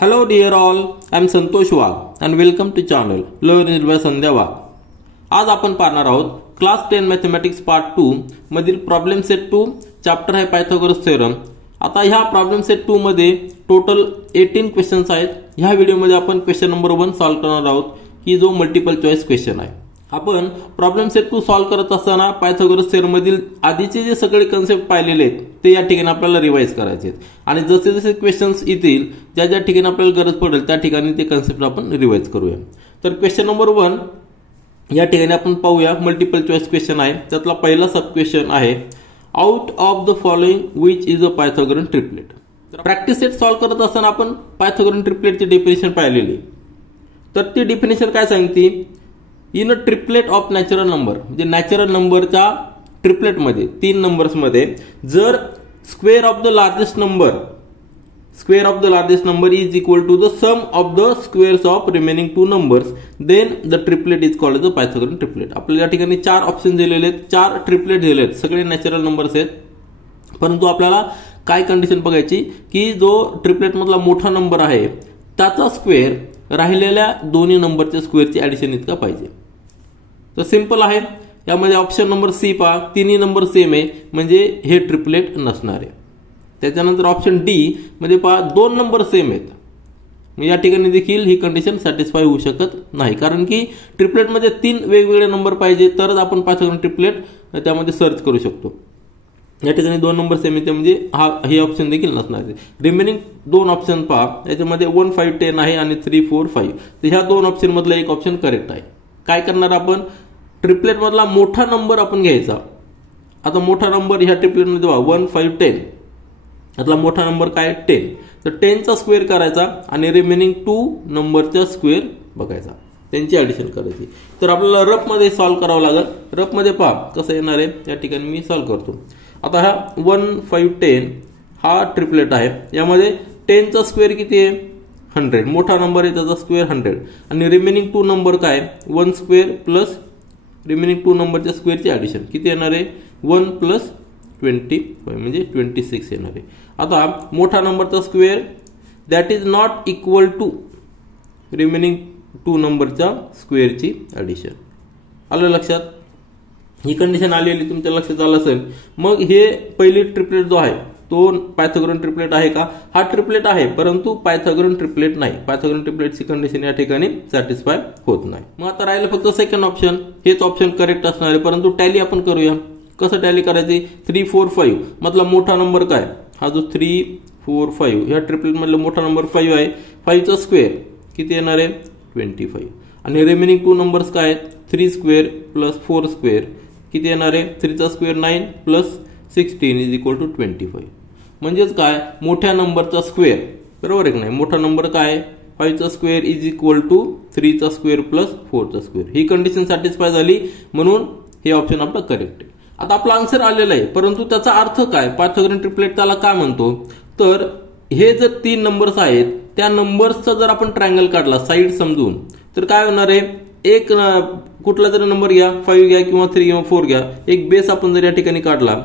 Hello dear all, I am Santosh Wagh and welcome to channel Learn It by संध्या वाघ. आज आपण पाहणार आहोत class 10 mathematics part 2 मधील problem set 2 chapter आहे Pythagoras theorem. आता ह्या प्रॉब्लेम सेट 2 मध्ये टोटल 18 क्वेश्चन्स आहेत. ह्या व्हिडिओ मध्ये आपण क्वेश्चन नंबर 1 सॉल्व्ह करणार आहोत की जो मल्टिपल चॉईस क्वेश्चन आहे. आपण प्रॉब्लेम सेट 2 सॉल्व्ह करत असताना पायथागोरस थेरम मधील आधीचे जे सगळे कन्सेप्ट पाहिलेले आहेत ते या ठिकाणी आपल्याला रिवाइज करायचे आहेत आणि जसे जसे क्वेश्चन्स येतील ज्या ज्या ठिकाणी आपल्याला गरज पडेल त्या ठिकाणी ते कन्सेप्ट आपण रिवाइज करूया. तर क्वेश्चन नंबर 1 या ठिकाणी आपण पाहूया. मल्टिपल चॉईस क्वेश्चन आहे. त्यातला पहिला सब क्वेश्चन आहे out of the following which is a Pythagorean triplet. Practice set solve करत असताना आपण पायथागोरन ट्रिपलेटची डेफिनेशन पाहिलेली. तर ती डेफिनेशन काय सांगते, in a triplet of natural number म्हणजे नॅचरल नंबरच्या ट्रिपलेट मध्ये 3 नंबर्स मध्ये जर square of the largest number is equal to the sum of the squares of remaining 2 numbers then the triplet is called the Pythagorean triplet. आपल्याला या ठिकाणी 4 option दिलेले आहेत, 4 ट्रिपलेट दिलेले आहेत, सगळे नॅचरल नंबर्स आहेत. परंतु आपल्याला काय कंडिशन बघायची की जो ट्रिपलेट मधला मोठा नंबर आहे त्याचा स्क्वेअर राहिलेल्या दोन्ही नंबरच्या स्क्वेअरची ऍडिशन इतका पाहिजे. तर सिंपल आहे. यामध्ये ऑप्शन नंबर सी पहा, तिन्ही नंबर सेम आहे म्हणजे हे ट्रिपलेट नसणार आहे. त्याच्यानंतर ऑप्शन डी मध्ये पहा 2 नंबर सेम आहेत. या ठिकाणी देखील ही कंडिशन सॅटिस्फाय होऊ शकत नाही, कारण की ट्रिपलेट मध्ये 3 वेगवेगळे नंबर पाहिजे तरच आपण पायथागोरन ट्रिपलेट त्यामध्ये सर्च करू शकतो. या ठिकाणी 2 नंबर सेम येते म्हणजे हे ऑप्शन देखील नसणार आहे. रिमेनिंग 2 ऑप्शन पहा, याच्यामध्ये 1 5 10 आहे आणि 3 4 5. तर ह्या 2 ऑप्शन मधला एक ऑप्शन करेक्ट आहे. काय करणार आपण, ट्रिपलेट मधला मोठा नंबर आपण घ्यायचा. आता मोठा नंबर ह्या ट्रिपलेट मध्ये 1 5 10 यातला मोठा नंबर काय 10. तर 10 चा स्क्वेअर करायचा आणि रिमेनिंग 2 नंबरचा स्क्वेअर बघायचा, त्यांची ऍडिशन करायची. तर आपल्याला रफ मध्ये सॉल्व्ह करावं लागेल. रफ मध्ये पहा कसं येणार आहे, या ठिकाणी मी सॉल्व्ह करतो. आता हा 1 5 10 हा ट्रिपलेट आहे. यामध्ये 10 चा स्क्वेअर किती आहे 100, मोठा नंबर आहे त्याचा स्क्वेअर 100 आणि रिमेनिंग 2 नंबर काय 1 स्क्वेअर प्लस रिमेनिंग 2 नंबरच्या स्क्वेअरची ऍडिशन किती येणार आहे 1 प्लस 25 म्हणजे 26 येणार आहे. आता मोठा नंबरचा square that is not equal to remaining 2 नंबरच्या स्क्वेअरची ऍडिशन. आलं लक्षात, ही कंडिशन आलेली तुमच्या लक्षात आलं असेल. मग हे पहिली ट्रिपलेट जो आहे तो पायथागोरन ट्रिपलेट आहे का, हा ट्रिपलेट आहे परंतु पायथागोरन ट्रिपलेट नाही. पायथागोरन ट्रिपलेटची कंडिशन या ठिकाणी सॅटिस्फाय होत नाही. मग आता राहिलं फक्त सेकंड ऑप्शन. हेच ऑप्शन करेक्ट असणार आहे, परंतु टॅली आपण करूया. कसं टॅली करायची, 3 4 5 मधला मोठा नंबर काय, हा जो 3 4 5 ह्या ट्रिपलेट मधला मोठा नंबर 5 आहे. 5 चा स्क्वेअर किती येणार आहे 25 आणि रिमेनिंग 2 नंबर्स काय आहेत 3 स्क्वेअर प्लस 4 स्क्वेअर किती येणार आहे 3 चा square 9 plus 16 is equal to 25. म्हणजेच काय, मोठ्या नंबरचा स्क्वेअर बरोबर आहे की नाही. मोठा नंबर काय 5 चा स्क्वेअर इज इक्वल टू 3 चा स्क्वेअर प्लस 4 चा स्क्वेअर. ही कंडिशन सॅटिस्फाय झाली म्हणून हे ऑप्शन आपलं करेक्ट आहे. आता आपला आन्सर आलेला आहे, परंतु त्याचा अर्थ काय, पायथागोरन ट्रिपलेट त्याला काय म्हणतो. तर हे जर 3 नंबर्स आहेत त्या नंबर्सचा जर आपण ट्रायंगल काढला साईड समजून तर काय होणार आहे, एक कुठला तरी नंबर घ्या 5 घ्या किंवा 3 किंवा 4 घ्या, एक बेस आपण जर या ठिकाणी काढला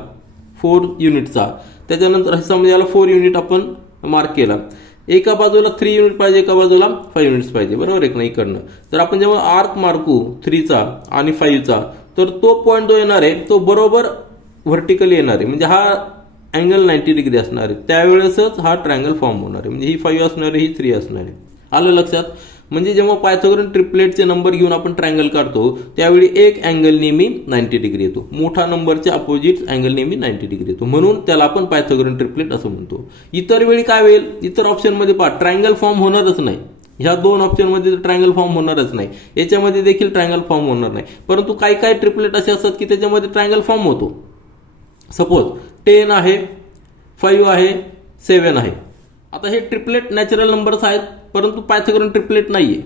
4 युनिटचा, त्याच्यानंतर समजा याला 4 युनिट आपण मार्क केला. एका बाजूला 3 युनिट पाहिजे, एका बाजूला 5 युनिट्स पाहिजे बरोबर आहे नाही इकडनं. तर आपण जेव्हा आर्क मार्कू 3 चा आणि 5 चा तर तो पॉईंट जो येणार आहे तो बरोबर व्हर्टिकली येणार आहे म्हणजे हा अँगल 90 डिग्री असणार आहे. त्यावेळेसच हा ट्रायंगल फॉर्म होणार आहे म्हणजे ही 5 असणार आहे, ही 3 असणार आहे. आलं लक्षात. म्हणजे जेव्हा पायथागोरन ट्रिपलेटचे नंबर घेऊन आपण ट्रायंगल काढतो त्यावेळी एक अँगल नेहमी 90 डिग्री येतो, मोठा नंबरच्या अपोजिट अँगल नेहमी 90 डिग्री येतो, म्हणून त्याला आपण पायथागोरन ट्रिपलेट असं म्हणतो. इतर वेळी काय होईल, इतर ऑप्शन मध्ये पहा ट्रायंगल फॉर्म होणारच नाही. ह्या 2 ऑप्शन मध्ये ट्रायंगल फॉर्म होणारच नाही, याच्यामध्ये देखील ट्रायंगल फॉर्म होणार नाही. परंतु काही काही ट्रिपलेट असे असतात की त्याच्यामध्ये ट्रायंगल फॉर्म होतो. सपोज 10 आहे, 5 आहे, 7 आहे. आता हे ट्रिपलेट नॅचरल नंबर्स आहेत परंतु पायथागोरन ट्रिपलेट नाहीये,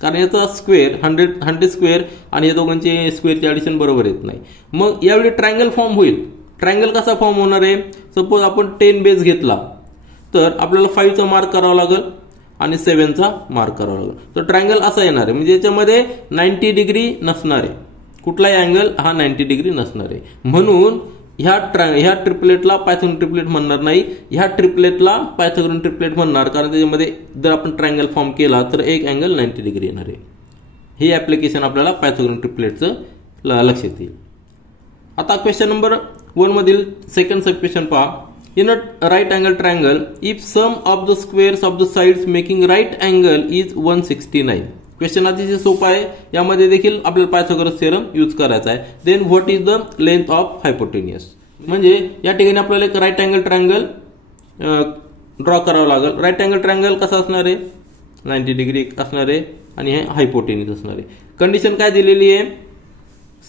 कारण याचा स्क्वेअर 100 स्क्वेअर आणि या दोघांचे स्क्वेअरची ऍडिशन बरोबर येत नाही. मग यावेळी ट्रायंगल फॉर्म होईल. ट्रायंगल कसा फॉर्म होणार आहे, सपोज आपण 10 बेस घेतला तर आपल्याला 5 चा मार्क करावा लागेल आणि 7 चा मार्क करावा लागेल. तर ट्रायंगल असा येणार आहे म्हणजे याच्यामध्ये 90 डिग्री नसणार आहे, कुठलाही अँगल हा 90 डिग्री नसणार आहे. म्हणून ह्या ट्रिपलेटला पायथागोरन ट्रिपलेट म्हणणार नाही, ह्या ट्रिपलेटला पायथागोरन ट्रिपलेट म्हणणार, कारण त्याच्यामध्ये जर आपण ट्रायंगल फॉर्म केला तर एक अँगल 90 डिग्री येणार आहे. हे ऍप्लिकेशन आपल्याला पायथागोरन ट्रिपलेटचं लक्षात येईल. आता क्वेश्चन नंबर 1 मधील सेकंड सब क्वेश्चन पहा. In a right angle triangle if sum of the squares of the sides making right angle is 169. Question अतिशय सोपा आहे, यामध्ये देखील आपल्याला पायथागोरस थेरम यूज करायचा आहे. Then what is the length of hypotenuse. म्हणजे या ठिकाणी आपल्याला एक राईट अँगल ट्रायंगल ड्रॉ करावं लागेल. राईट अँगल ट्रायंगल कसा असणार आहे, 90 डिग्री असणार आहे आणि हे हायपोटेन्युस असणार आहे. कंडिशन काय दिलेली आहे,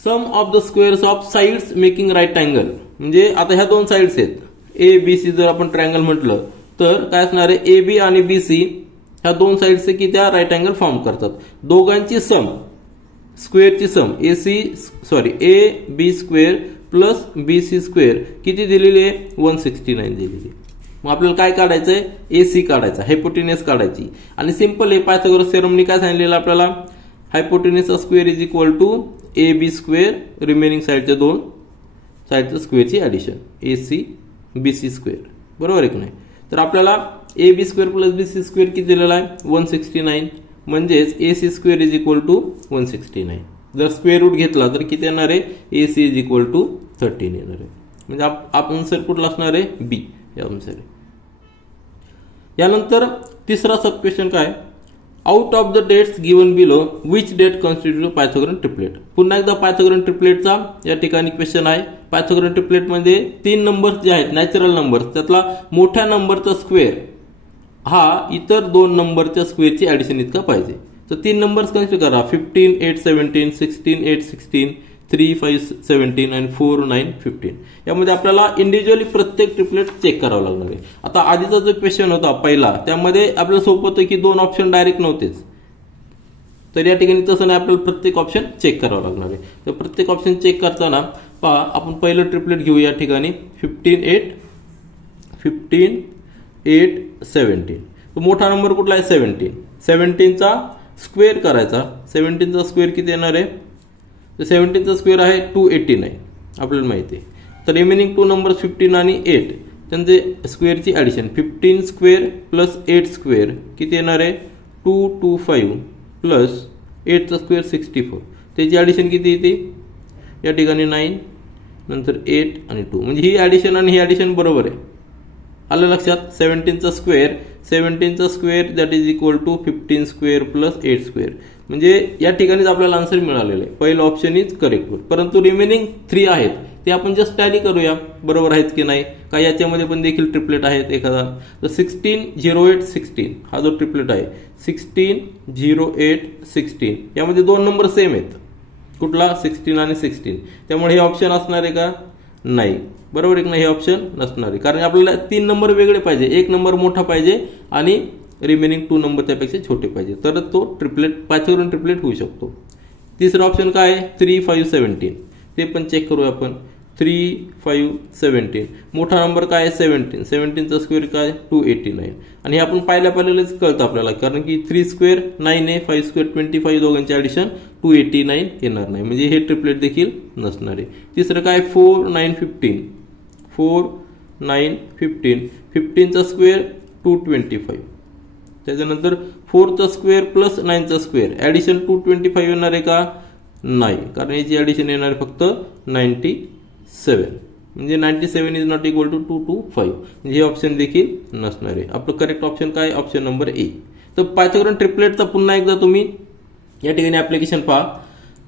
sum of the squares of sides making right angle. म्हणजे आता ह्या दोन साइड्स आहेत ए बी सी, जर आपण ट्रायंगल म्हटलं तर काय असणार आहे, ए बी आणि बी सी ह्या दोन साइड्सचे की त्या राईट अँगल फॉर्म करतात. दोघांची सम, स्क्वेअरची sum A B square plus B C square किती दिलेली आहे, 169 दिलेली. मग आपल्याला काय काढायचंय, ए सी काढायचा, हायपोटेन्युस काढायची. आणि सिंपल आहे, पायथागोरस थेरमने काय सांगितलेलं आपल्याला, hypotenuse square is equal to A B square, remaining साइडच्या दोन साइडच्या स्क्वेअरची addition, A C B C square. बरोबर आहे की नाही. तर आपल्याला A B square plus B C square किती दिलेला आहे, 169. म्हणजेच A C square is equal to 169. जर स्क्वेअर रूट घेतला तर किती येणार आहे, A C is equal to 13 येणार आहे. म्हणजे आपण आन्सर कुठला असणार आहे, बी हे आन्सर आहे. यानंतर तिसरा सब क्वेश्चन काय, out of the dates given below which date constitute Pythagorean triplet. पुन्हा एकदा पायथागोरन ट्रिपलेटचा या ठिकाणी क्वेश्चन आहे. पायथागोरन ट्रिपलेट मध्ये 3 नंबर्स जे आहेत नॅचरल नंबर्स, त्यातला मोठ्या नंबरचा स्क्वेअर हा इतर 2 नंबरच्या स्क्वेअरची ऍडिशन इतका पाहिजे. तर 3 नंबर्स कन्सिडर करा, 15 8 17, 16 8 16, 3 5 17 आणि 4 9 15. यामध्ये आपल्याला इंडिव्हिज्युअली प्रत्येक ट्रिपलेट चेक करावं लागणार आहे. आता आधीचा जो क्वेश्चन होता पहिला, त्यामध्ये आपल्याला सोपं होतं की 2 ऑप्शन डायरेक्ट नव्हतेच. तर या ठिकाणी तसं नाही, आपल्याला प्रत्येक ऑप्शन चेक करावं लागणार आहे. तर प्रत्येक ऑप्शन चेक करताना पहा, आपण पहिलं ट्रिपलेट घेऊ या ठिकाणी 15 8 17. तो मोठा नंबर कुठला आहे, 17. 17चा स्क्वेअर करायचा. 17चा स्क्वेअर किती येणार आहे, तर 17चा स्क्वेअर आहे 289 आपल्याला माहिती आहे. तर रिमेनिंग 2 नंबर 15 आणि 8 त्यांचे स्क्वेअरची ऍडिशन, 15 स्क्वेअर प्लस 8 स्क्वेअर किती येणार आहे, 225 प्लस 8चा स्क्वेअर 64. त्याची ऍडिशन किती येते या ठिकाणी 9, नंतर 8 आणि 2. म्हणजे ही ऍडिशन आणि ही ऍडिशन बरोबर आहे. आलं लक्षात. 17चा square that is equal to 15 square plus 8 square. म्हणजे या ठिकाणीच आपल्याला आन्सर मिळालेलं आहे. पहिलं ऑप्शन इज करेक्ट. परंतु रिमेनिंग 3 आहेत ते आपण जस्ट टॅली करूया, बरोबर आहेत की नाही. का याच्यामध्ये पण देखील ट्रिपलेट आहेत एखादा. तर 16 08 16 हा जो ट्रिपलेट आहे 16 08 16, यामध्ये 2 नंबर सेम आहेत. कुठला, 16 आणि 16. त्यामुळे हे ऑप्शन असणार आहे का, नाही. बरोबर आहे, हे ऑप्शन नसणार आहे. कारण आपल्याला 3 नंबर वेगळे पाहिजे, 1 नंबर मोठा पाहिजे आणि रिमेनिंग 2 नंबर त्यापेक्षा छोटे पाहिजे, तर तो ट्रिपलेट पायथागोरन ट्रिपलेट होऊ शकतो. तिसरा ऑप्शन काय आहे, 3 5 17. ते पण चेक करूया आपण. 3 5 17 मोठा नंबर काय आहे, 17. 17चा स्क्वेअर काय, 289. आणि हे आपण पहिल्याच कळतं आपल्याला, कारण की 3 स्क्वेअर 9 आहे, 5 स्क्वेअर 25, दोघांची ऍडिशन 289 येणार नाही. म्हणजे हे ट्रिपलेट देखील नसणार आहे. तिसरं काय, 4 9 15. 4 9 15, 15चा स्क्वेअर 225. त्याच्यानंतर 4चा स्क्वेअर प्लस 9चा स्क्वेअर ऍडिशन 225 येणार आहे का, नाही. कारण याची ऍडिशन येणार आहे फक्त 97. म्हणजे 97 इज नॉट इक्वल टू 225. म्हणजे हे ऑप्शन देखील नसणार आहे. आपलं करेक्ट ऑप्शन काय, ऑप्शन नंबर ए. तर पायथागोरन ट्रिपलेटचा पुन्हा एकदा तुम्ही या ठिकाणी ऍप्लिकेशन पहा.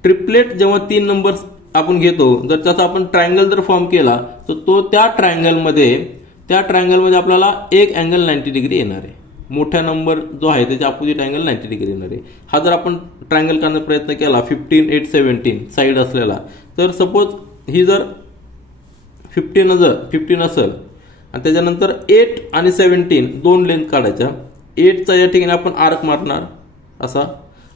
ट्रिपलेट जेव्हा 3 नंबर्स आपण घेतो, जर त्याचा आपण ट्रायंगल जर फॉर्म केला तर तो त्या ट्रायंगलमध्ये आपल्याला एक अँगल 90 डिग्री येणार आहे. मोठ्या नंबर जो आहे त्याच्या अपोजिट अँगल 90 डिग्री येणार आहे. हा जर आपण ट्रायंगल करण्याचा प्रयत्न केला 15 8 17 साईड असलेला, तर सपोज ही जर 15 असेल आणि त्याच्यानंतर 8 आणि 17 2 लेंथ काढायच्या. 8चा या ठिकाणी आपण आर्क मारणार असा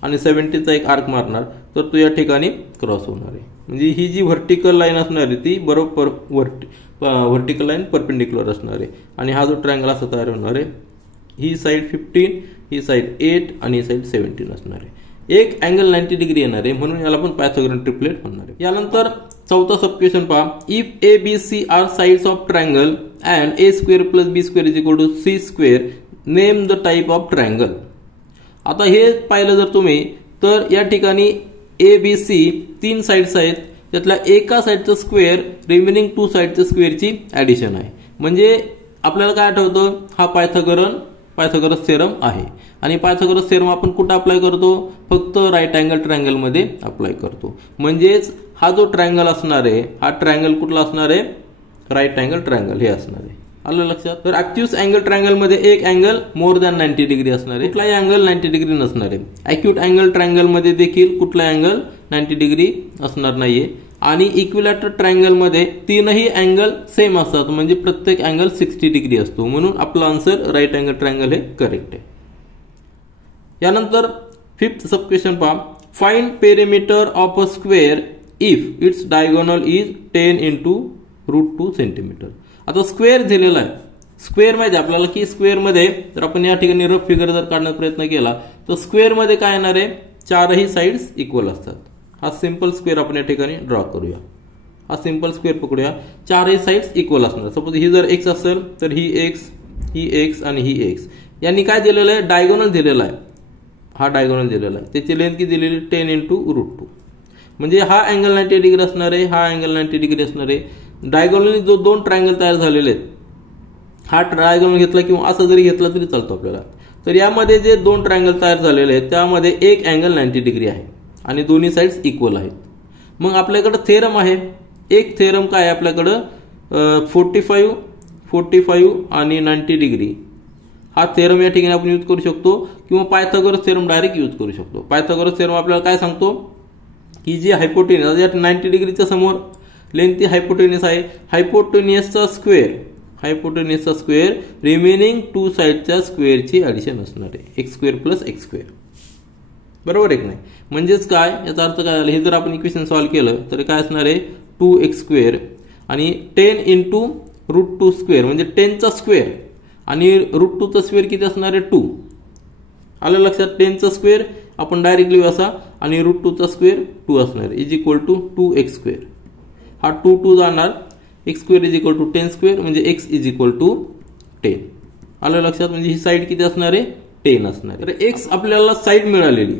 आणि 17चा एक आर्क मारणार, तर तो या ठिकाणी क्रॉस होणार आहे. म्हणजे ही जी व्हर्टिकल लाईन असणार आहे ती बरोबर व्हर्टिकल लाईन परपेंडिक्युलर असणार आहे. आणि हा जो ट्रायंगल असा तयार होणार आहे, ही साईड 15, ही साईड 8 आणि ही साईड 17 असणार आहे. एक अँगल 90 डिग्री येणार आहे, म्हणून याला आपण पायथागोरन ट्रिपलेट म्हणणार आहे. यानंतर चौथा सब क्वेश्चन पहा, if a b c are sides of triangle and a square plus b square is equal to c square, name the type of triangle. आता हे पाहिलं जर तुम्ही तर या ठिकाणी ए बी सी 3 साइड्स आहेत, त्यातल्या एका साइडचं स्क्वेअर रिमेनिंग 2 साइडच्या स्क्वेअरची ऍडिशन आहे. म्हणजे आपल्याला काय आठवतं, हा पायथागोरस थेरम आहे. आणि पायथागोरस थेरम आपण कुठं अप्लाय करतो, फक्त राईट अँगल ट्रायंगल मध्ये अप्लाय करतो. म्हणजेच हा जो ट्रायंगल असणार आहे, हा ट्रायंगल कुठला असणार आहे, राईट अँगल ट्रायंगल हे असणार आहे. आलं लक्षात. तर अॅक्युट अँगल ट्रायंगल मध्ये एक अँगल मोर दॅन 90 डिग्री असणार आहे, कुठलाही अँगल 90 डिग्री नसणार आहे. अॅक्युट अँगल ट्रायंगल मध्ये देखील कुठला अँगल 90 डिग्री असणार नाहीये. आणि इक्विलॅटरल ट्रायंगल मध्ये तीनही अँगल सेम असतात, म्हणजे प्रत्येक अँगल 60 डिग्री असतो. म्हणून आपला आन्सर राईट अँगल ट्रायंगल हे करेक्ट आहे. यानंतर 5th सब क्वेश्चन पहा, find perimeter of a square if its diagonal is 10 into √2 centimetre. आता स्क्वेअर दिलेला आहे, स्क्वेअर माहिती आपल्याला की स्क्वेअर मध्ये जर आपण या ठिकाणी रफ फिगर जर काढण्याचा प्रयत्न केला तर स्क्वेअर मध्ये काय येणार आहे, चारही साइड्स इक्वल असतात. हा सिंपल स्क्वेअर आपण या ठिकाणी ड्रॉ करूया. हा सिंपल स्क्वेअर पकडूया, चारही साइड्स इक्वल असणार. सपोज ही जर एक्स असेल तर ही एक्स आणि ही एक्स. यांनी काय दिलेलं आहे, डायगोनल दिलेला आहे. हा डायगोनल दिलेला आहे, त्याची लेंथ किती दिलेली 10 into √2. म्हणजे हा अँगल 90 डिग्री असणार आहे, हा अँगल 90 डिग्री असणार आहे. डायगोनलने जो 2 ट्रायंगल तयार झालेले आहेत, हा ट्रायंगल घेतला किंवा असं जरी घेतला तरी चालतो आपल्याला. तर यामध्ये जे 2 ट्रायंगल तयार झालेले आहेत त्यामध्ये एक अँगल 90 डिग्री आहे आणि दोन्ही साइड्स इक्वल आहेत. मग आपल्याकडे थेरम आहे, एक थेरम काय आहे आपल्याकडं 45 आणि 90 डिग्री. हा थेरम या ठिकाणी आपण यूज करू शकतो किंवा पायथागोरस थेरम डायरेक्ट यूज करू शकतो. पायथागोरस थेरम आपल्याला काय सांगतो की जी हायपोटेन्यूस या 90 डिग्रीच्या समोर लेंथ ती हायपोटेन्यूस आहे, हायपोटेन्यूसचा स्क्वेअर रिमेनिंग 2 साइडच्या स्क्वेअरची ऍडिशन असणार आहे, x² + x². बरोबर आहे की नाही. म्हणजेच काय याचा अर्थ काय झाला, हे जर आपण इक्वेशन सॉल्व्ह केलं तर काय असणार आहे 2x² आणि 10 into √2 स्क्वेअर म्हणजे 10चा स्क्वेअर आणि √2चा स्क्वेअर किती असणार आहे 2. आलं लक्षात. 10चा स्क्वेअर आपण डायरेक्टली असा आणि √2चा स्क्वेअर 2 असणार इज इक्वल टू 2x². हा 2 जाणार, x² इज इक्वल टू 10² म्हणजे x इज इक्वल टू 10. आलं लक्षात. म्हणजे ही साईड किती असणार आहे 10 असणार आहे. तर x आपल्याला साईड मिळालेली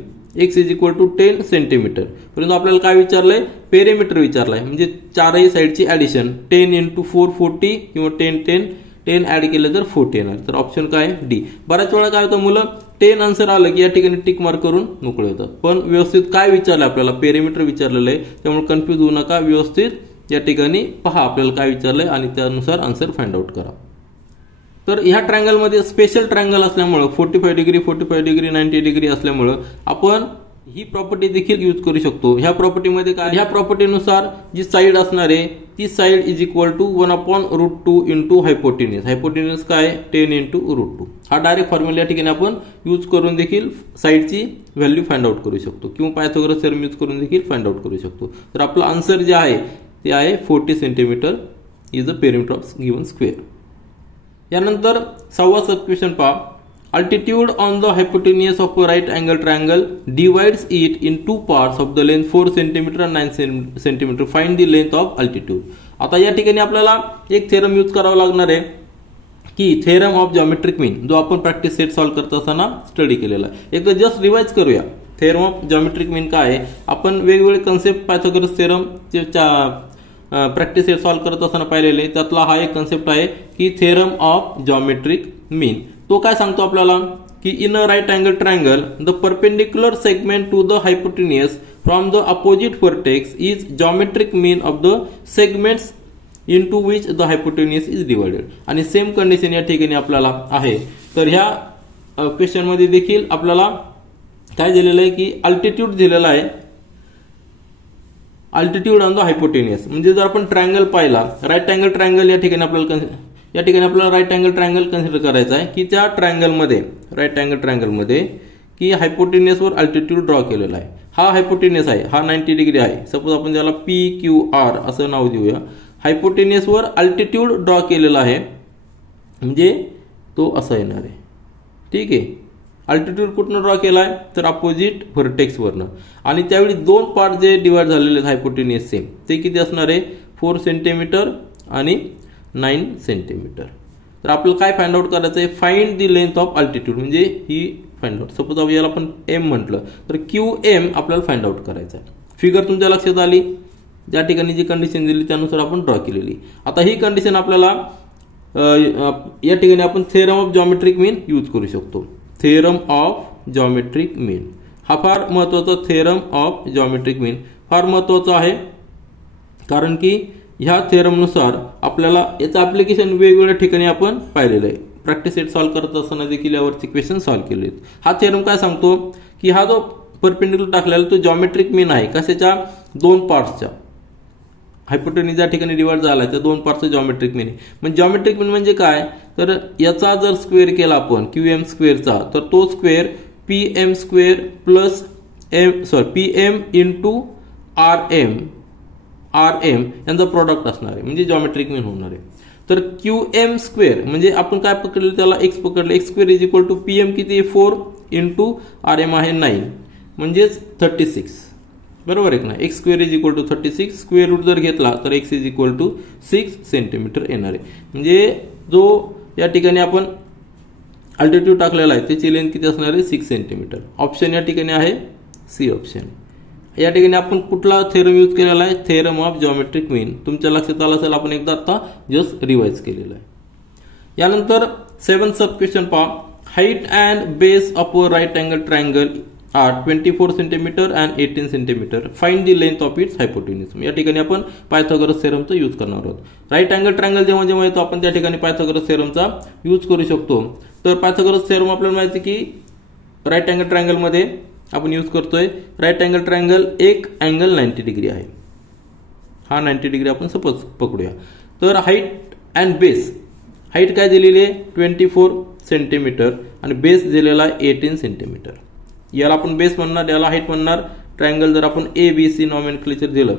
x is equal to 10 centimetre. परंतु आपल्याला काय विचारलंय, पेरिमीटर विचारलंय. म्हणजे चारही साईडची ऍडिशन 10 into 4 40 किंवा 10 ऍड केलं तर 40 येणार. तर ऑप्शन काय डी. बऱ्याच वेळा काय होतं, मुलं 10 आन्सर आलं की या ठिकाणी टिक मार्क करून मोकळे होतात. पण व्यवस्थित काय विचारलं आपल्याला, पेरिमीटर विचारलेलं आहे, त्यामुळे कन्फ्यूज होऊ नका. व्यवस्थित या ठिकाणी पहा आपल्याला काय विचारलंय आणि त्यानुसार आन्सर फाइंड आउट करा. तर ह्या ट्रायंगल मध्ये स्पेशल ट्रायंगल असल्यामुळे 45 डिग्री 90 डिग्री असल्यामुळे आपण ही प्रॉपर्टी देखील यूज करू शकतो. ह्या प्रॉपर्टीमध्ये काय, ह्या प्रॉपर्टीनुसार जी साइड असणार आहे ती side is equal to 1/√2 into hypotenuse. Hypotenuse काय 10 into √2. हा डायरेक्ट फॉर्म्युला या ठिकाणी आपण यूज करून देखील साइडची व्हॅल्यू फाइंड आउट करू शकतो किंवा पायथागोरस थेरम यूज करून देखील फाइंड आउट करू शकतो. तर आपलं आन्सर जे आहे ते आहे 40 centimetre is the perimeter of given square. यानंतर 6वा सब क्वेश्चन पहा, altitude on the hypotenuse of a right angle triangle divides it in 2 parts of the length 4 cm and 9 cm. Find the length of altitude. आता या ठिकाणी आपल्याला एक theorem use करावा लागणार आहे की थेरम ऑफ जॉमेट्रिक मीन, जो आपण प्रॅक्टिस सेट सॉल्व्ह करत असताना स्टडी केलेला आहे. एकदा जस्ट रिवाइज करूया. थेरम ऑफ जॉमेट्रिक मीन काय आहे, आपण वेगवेगळे concept Pythagoras theorem practice set solve करत असताना पाहिलेले. त्यातला हा एक कन्सेप्ट आहे की थेरम ऑफ जॉमेट्रिक मीन. तो काय सांगतो आपल्याला की in a right angle triangle the perpendicular segment to the hypotenuse from the opposite vertex is geometric mean of the segments into which the hypotenuse is divided. आणि same condition या ठिकाणी आपल्याला आहे. तर ह्या क्वेश्चन मध्ये देखील आपल्याला काय दिलेलं आहे की अल्टिट्यूड दिलेला आहे, अल्टिट्यूड ऑन द हायपोटेन्यूस. म्हणजे जर आपण ट्रायंगल पाहिला, राईट अँगल ट्रायंगल या ठिकाणी आपल्याला राईट अँगल ट्रायंगल कन्सिडर करायचा आहे की त्या ट्रायंगलमध्ये राईट अँगल ट्रायंगलमध्ये की हायपोटेन्यूसवर अल्टिट्यूड ड्रॉ केलेला आहे. हा हायपोटेन्यूस आहे, हा 90 डिग्री आहे. सपोज आपण त्याला PQR असं नाव देऊया. हायपोटेन्यूसवर अल्टिट्यूड ड्रॉ केलेला आहे म्हणजे तो असा येणार आहे. ठीक आहे. अल्टिट्यूड कुठनं ड्रॉ केलाय तर अपोजिट व्हर्टेक्सवरनं, आणि त्यावेळी दोन पार्ट जे डिवाइड झालेले आहेत हायपोटेन्युअस सेम, ते किती असणार आहे 4 सेंटीमीटर आणि 9 सेंटीमीटर. तर आपल्याला काय फाइंड आउट करायचं आहे, find the length of altitude, म्हणजे ही फाइंड आउट. सपोज याला आपण एम म्हटलं तर QM आपल्याला फाइंड आउट करायचं आहे. फिगर तुमच्या लक्षात आली, ज्या ठिकाणी जी कंडिशन दिली त्यानुसार आपण ड्रॉ केलेली. आता ही कंडिशन आपल्याला या ठिकाणी आपण theorem of geometric mean use करू शकतो. थेरम ऑफ जॉमेट्रिक मीन हा फार महत्वाचा, थेरम ऑफ जॉमेट्रिक मीन फार महत्वाचा आहे, कारण की ह्या थेरमनुसार आपल्याला याचं ऍप्लिकेशन वेगवेगळ्या ठिकाणी आपण पाहिलेलं आहे. प्रॅक्टिस सेट सॉल्व्ह करत असताना देखील यावरचे क्वेश्चन सॉल्व्ह केले आहेत. हा थेरम काय सांगतो की हा जो परपेंडिक्युलर टाकलेला तो जॉमेट्रिक मीन आहे, कशाच्या, दोन पार्ट्सच्या. हायपोटेन्यूज ज्या ठिकाणी डिवाइड झाला त्या दोन पार्टचा जॉमेट्रिक मीन आहे. म्हणजे जॉमेट्रिक मीन म्हणजे काय, तर याचा जर स्क्वेअर केला आपण QM स्क्वेअरचा, तर तो square PM square plus PM into RM यांचा प्रॉडक्ट असणार आहे, म्हणजे जॉमेट्रिक मीन होणार आहे. तर QM स्क्वेअर म्हणजे आपण काय पकडलं, त्याला x पकडलं, x square is equal to PM किती आहे 4 इंटू RM आहे 9 म्हणजेच 36, बरोबर आहे ना. x square is equal to 36, square root जर घेतला तर x is equal to 6 centimetre येणार आहे. म्हणजे जो या ठिकाणी आपण अल्टिट्यूड टाकलेला आहे त्याची लेंथ किती असणार आहे 6 सेंटीमीटर. ऑप्शन या ठिकाणी आहे सी ऑप्शन. या ठिकाणी आपण कुठला थेरम यूज केलेला आहे, थेरम ऑफ जॉमेट्रिक मीन. तुमच्या लक्षात आलं असेल, आपण एकदा आता जस्ट रिवाइज केलेलं आहे. यानंतर 7th सब क्वेश्चन पहा. Height and base of a right angle triangle are 24 centimetre and 18 centimetre. Find the length of its hypotenuse. या ठिकाणी आपण पायथागोरस थेरमचा यूज करणार आहोत. राईट अँगल ट्रायंगल जेव्हा जेव्हा येतो आपण त्या ठिकाणी पायथागोरस थेरमचा यूज करू शकतो. तर पायथागोरस थेरम आपल्याला माहिती की राईट अँगल ट्रायंगल मध्ये आपण यूज करतोय. राईट अँगल ट्रायंगल एक अँगल 90 डिग्री आहे, हा 90 डिग्री आपण सपोज पकडूया. तर हाईट अँड बेस, हाईट काय दिलेली आहे 24 सेंटीमीटर आणि बेस दिलेला आहे 18 सेंटीमीटर. याला आपण बेस म्हणणार, याला हाईट म्हणणार. ट्रायंगल जर आपण ABC नॉमेनक्लेचर दिलं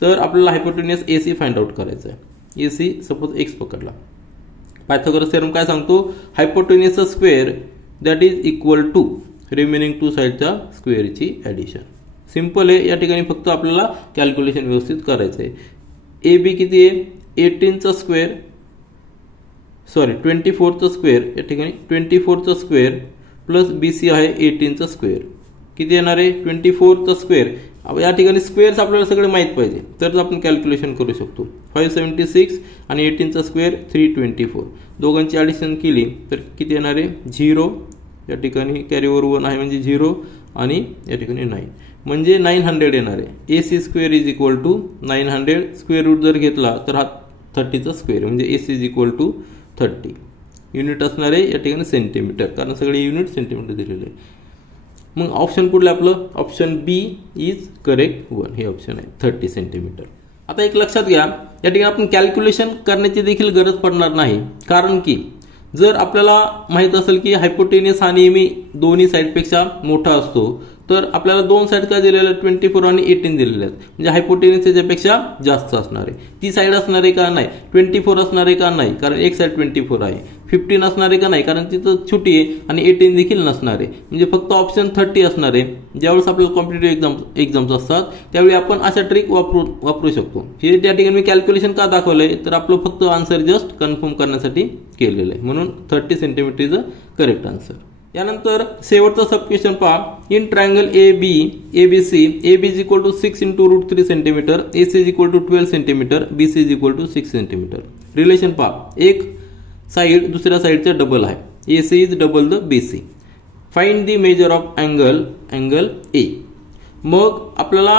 तर आपल्याला हायपोटेन्युअस AC फाइंड आउट करायचं आहे. AC सपोज x पकडला. पायथागोरस थेरम काय सांगतो, hypotenuse square that is equal to remaining two साइडच्या स्क्वेअरची ऍडिशन. सिंपल आहे, या ठिकाणी फक्त आपल्याला कॅल्क्युलेशन व्यवस्थित करायचं आहे. AB किती आहे 18चा स्क्वेअर, 24चा स्क्वेअर, या ठिकाणी 24चा स्क्वेअर प्लस BC आहे 18चा स्क्वेअर किती येणार आहे 24चा स्क्वेअर. या ठिकाणी स्क्वेअर्स आपल्याला सगळे माहित पाहिजे तरच आपण कॅल्क्युलेशन करू शकतो. 576 आणि 18चा स्क्वेअर 324. दोघांची ॲडिशन केली तर किती येणार आहे 0. या ठिकाणी कॅरी ओव्हर 1 आहे म्हणजे 0 आणि या ठिकाणी 9 म्हणजे 900 येणार आहे. AC square is equal to 900. Square root जर घेतला तर हा 30चा स्क्वेअर म्हणजे AC is equal to 30. Unit असणार आहे या ठिकाणी सेंटीमीटर, कारण सगळे युनिट सेंटीमीटर दिलेले आहे. मग ऑप्शन कुठलं आपलं, ऑप्शन B इज करेक्ट 1. हे ऑप्शन आहे 30 सेंटीमीटर. आता एक लक्षात घ्या, या ठिकाणी आपण कॅल्क्युलेशन करण्याची देखील गरज पडणार नाही, कारण की जर आपल्याला माहित असेल की हायपोटेन्युअस हा नेहमी दोन्ही साईडपेक्षा मोठा असतो, तर आपल्याला दोन साईड काय दिलेल्या 24 आणि 18 दिलेल्या आहेत, म्हणजे हायपोटेन्युअस त्याच्यापेक्षा जास्त असणार आहे. ती साईड असणार आहे का नाही, 24 असणार आहे का नाही, कारण एक साईड 24 आहे. 15 असणार आहे का नाही, कारण तिथं छोटी आहे. आणि 18 देखील नसणार आहे, म्हणजे फक्त ऑप्शन 30 असणार आहे. ज्यावेळेस आपल्याला कॉम्पिटेटिव्ह एक्झाम्स असतात त्यावेळी आपण अशा ट्रिक वापरू शकतो. हे त्या ठिकाणी मी कॅल्क्युलेशन का दाखवलंय तर आपलं फक्त आन्सर जस्ट कन्फर्म करण्यासाठी केलेलं आहे, म्हणून 30 centimetre is a correct answer. यानंतर शेवटचा सब क्वेश्चन पहा. In triangle ABC AB is equal to 6 into root 3 centimetre, AC is equal to 12 centimetre, BC is equal to 6 centimetre. Relation पहा, एक side दुसऱ्या साइडचा डबल आहे. AC is double the BC. Find the measure of angle A. मग आपल्याला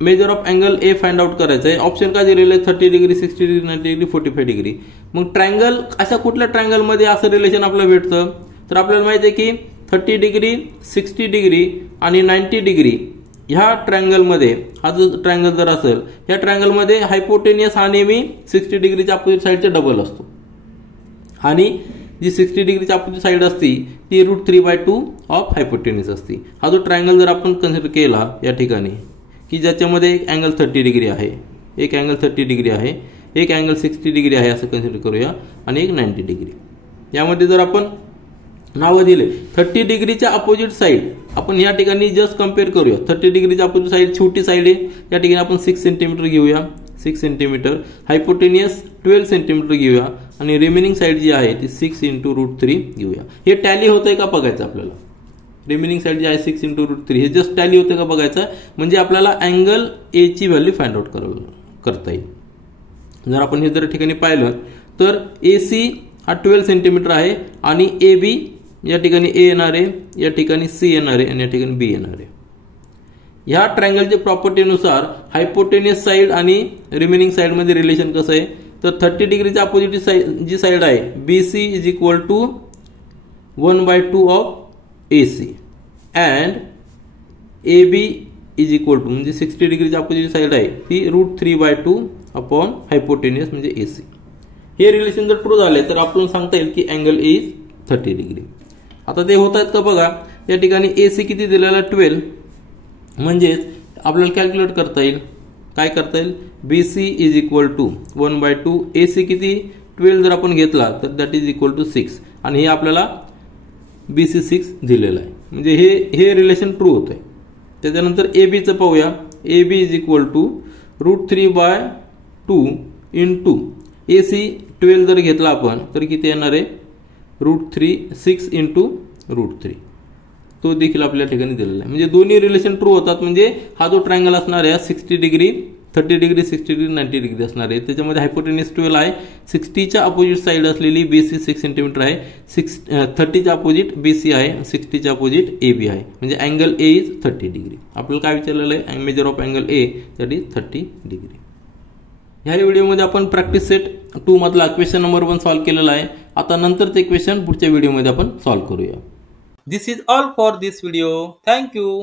measure of angle A find out करायचं आहे. Option काय दिलेले 30 डिग्री, 60 डिग्री, 90 डिग्री, 45 डिग्री. मग ट्रायंगल अशा कुठल्या ट्रायंगल मध्ये असं रिलेशन आपल्याला भेटतं तर आपल्याला माहिती आहे की 30 डिग्री, 60 डिग्री आणि 90 डिग्री ह्या ट्रायंगल मध्ये, हा जो ट्रायंगल जर असेल ह्या ट्रायंगल मध्ये हायपोटेन्युअस हा नेहमी 60 डिग्रीच्या अपोजिट साइडचा डबल असतो, आणि जी 60 डिग्रीची अपोजिट साइड असती ती √3/2 ऑफ हायपोटेन्युअस असते. हा जो ट्रायंगल जर आपण कन्सिडर केला या ठिकाणी की ज्याच्यामध्ये एक अँगल 30 डिग्री आहे, एक अँगल 30 डिग्री आहे, एक अँगल 60 डिग्री आहे असं कन्सिडर करूया, आणि एक 90 डिग्री. यामध्ये जर आपण नावं दिले 30 डिग्रीच्या अपोजिट साईड आपण या ठिकाणी जस्ट कम्पेअर करूया 30 डिग्रीच्या अपोजिट साईड छोटी साईड आहे या ठिकाणी आपण 6 सेंटीमीटर घेऊया 6 सेंटीमीटर हायपोटेनियस 12 सेंटीमीटर घेऊया आणि रिमेनिंग साईड जी आहे ती 6 × √3 घेऊया हे टॅली होतंय का बघायचं आपल्याला रिमेनिंग साईड जी आहे 6 × √3 हे जस्ट टॅली होतं का बघायचं म्हणजे आपल्याला अँगल ए ची व्हॅल्यू फाइंड आउट करता येईल जर आपण हे जर ठिकाणी पाहिलं तर AC हा 12 सेंटीमीटर आहे आणि AB या ठिकाणी A येणार आहे या ठिकाणी C येणार आहे आणि या ठिकाणी B येणार आहे ह्या ट्रायंगलच्या प्रॉपर्टीनुसार हायपोटेनियस साइड आणि रिमेनिंग साइड मध्ये रिलेशन कसं आहे तर 30 डिग्रीच्या अपोजिट जी साइड आहे BC = 1/2 of AC and AB = म्हणजे 60 डिग्रीच्या अपोजिट साइड आहे ती √3/2 अपॉन हायपोटेनियस म्हणजे AC हे रिलेशन जर ट्रू झाले तर आपल्याला सांगता येईल की अँगल A इज 30 डिग्री आता ते होत आहेत का बघा या ठिकाणी AC किती दिलेला 12 म्हणजे आपल्याला कॅल्क्युलेट करता येईल काय करता येईल BC = 1/2 AC किती 12 जर आपण घेतला तर दॅट इज = 6 आणि हे आपल्याला BC 6 दिलेलं आहे म्हणजे हे रिलेशन ट्रू होत आहे त्याच्यानंतर AB चं पाहूया AB = √3/2 × AC 12 जर घेतला आपण तर किती येणार आहे √6 × √3 तो देखील आपल्या ठिकाणी दिलेला आहे म्हणजे दोन्ही रिलेशन ट्रू होतात म्हणजे हा जो ट्रायंगल असणार आहे 60 डिग्री 30 डिग्री 60 डिग्री 90 डिग्री असणार आहे त्याच्यामध्ये हायपोटेनियस 12 आहे 60 च्या अपोजिट साइड असलेली BC 6 सेंटीमीटर आहे 30 च्या अपोजिट BC आहे 60 च्या अपोजिट AB आहे म्हणजे अँगल A इज 30 डिग्री आपल्याला काय विचारलेलं आहे major of angle A that is 30 degree ह्या व्हिडिओमध्ये आपण प्रॅक्टिस सेट 2 मधला क्वेश्चन नंबर 1 सॉल्व्ह केलेला आहे आता नंतरचे क्वेश्चन पुढच्या व्हिडिओमध्ये आपण सॉल्व्ह करूया this is all for this video thank you